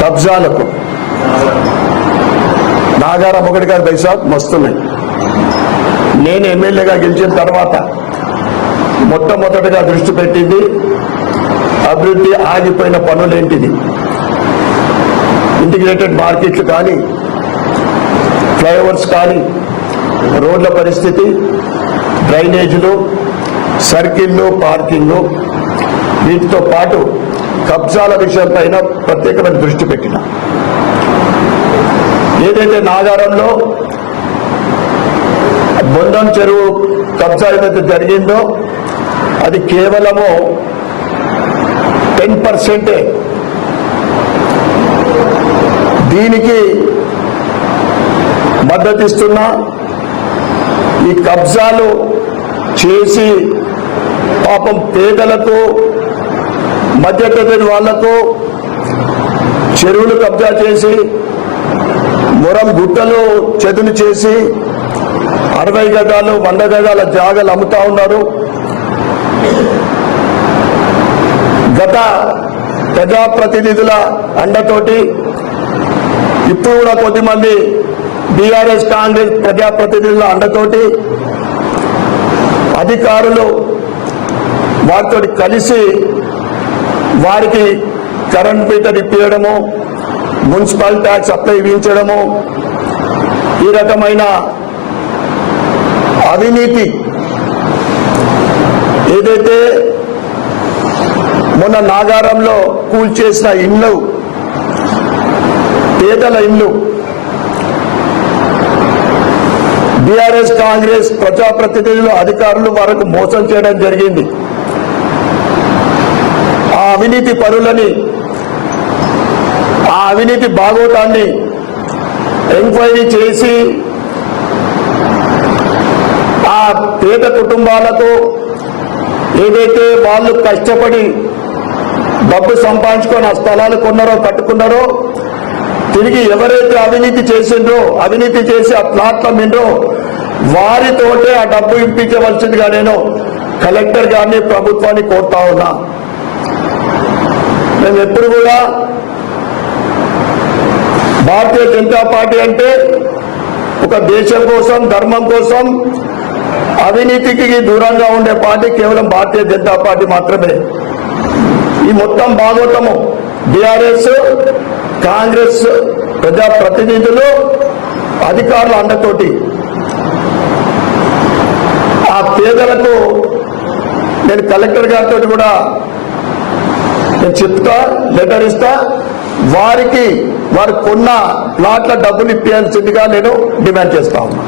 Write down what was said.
కబ్జాలకు నాగారా మొగడి గారి పైసా వస్తున్నాయి నేను ఎమ్మెల్యేగా గెలిచిన తర్వాత మొట్టమొదటిగా దృష్టి పెట్టింది అభివృద్ధి ఆగిపోయిన పనులేంటిది. ఇంటిగ్రేటెడ్ మార్కెట్లు కానీ ఫ్లైఓవర్స్ కానీ రోడ్ల పరిస్థితి డ్రైనేజీలు సర్కిళ్ళు పార్కింగ్లు వీటితో పాటు కబ్జాల విషయంపైన ప్రత్యేకమైన దృష్టి పెట్టిన. ఏదైతే నాగారంలో బొందం చెరువు కబ్జా ఏదైతే జరిగిందో అది కేవలము టెన్ పర్సెంటే. దీనికి మద్దతిస్తున్న ఈ కబ్జాలు చేసి పాపం పేదలకు మధ్యప్రదేశ్ వాళ్ళకు చెరువులు కబ్జా చేసి మొరం గుట్టలు చెదులు చేసి అరవై గజాలు వంద గజాల జాగలు అమ్ముతా ఉన్నారు. గత ప్రజాప్రతినిధుల అండతోటి ఇప్పుడు కూడా కొద్దిమంది బీఆర్ఎస్ కాంగ్రెస్ ప్రజాప్రతినిధుల అండతోటి అధికారులు వారితో కలిసి వారికి కరెంట్ మీటర్ ఇప్పించడము మున్సిపల్ ట్యాక్స్ అప్లై ఇవ్వించడము ఈ రకమైన అవినీతి ఏదైతే మొన్న నాగారంలో కూల్చేసిన ఇల్లు పేదల ఇల్లు బీఆర్ఎస్ కాంగ్రెస్ ప్రజాప్రతినిధులు అధికారులు వరకు మోసం చేయడం జరిగింది. అవినీతి పరులని ఆ అవినీతి బాగోటాన్ని ఎంక్వైరీ చేసి ఆ పేద కుటుంబాలకు ఏదైతే వాళ్ళు కష్టపడి డబ్బు సంపాదించుకొని ఆ స్థలాలు కొన్నారో కట్టుకున్నారో తిరిగి ఎవరైతే అవినీతి చేసిండ్రో అవినీతి చేసి ఆ ప్లాట్లు అమ్మిండ్రో వారితోటే ఆ డబ్బు ఇప్పించవలసిందిగా నేను కలెక్టర్ గారిని ప్రభుత్వాన్ని కోరుతా ఉన్నా. మేము ఎప్పుడు కూడా భారతీయ జనతా పార్టీ అంటే ఒక దేశం కోసం ధర్మం కోసం అవినీతికి దూరంగా ఉండే పార్టీ కేవలం భారతీయ జనతా పార్టీ మాత్రమే. ఈ మొత్తం భాగవతము బీఆర్ఎస్ కాంగ్రెస్ ప్రజా ప్రతినిధులు అధికారుల అండతోటి ఆ పేదలకు నేను కలెక్టర్ గారితో కూడా నేను చెప్తా లెటర్ ఇస్తా వారికి వారు కొన్న ప్లాట్ల డబ్బులు ఇప్పించాల్సిందిగా నేను డిమాండ్ చేస్తా ఉన్నా.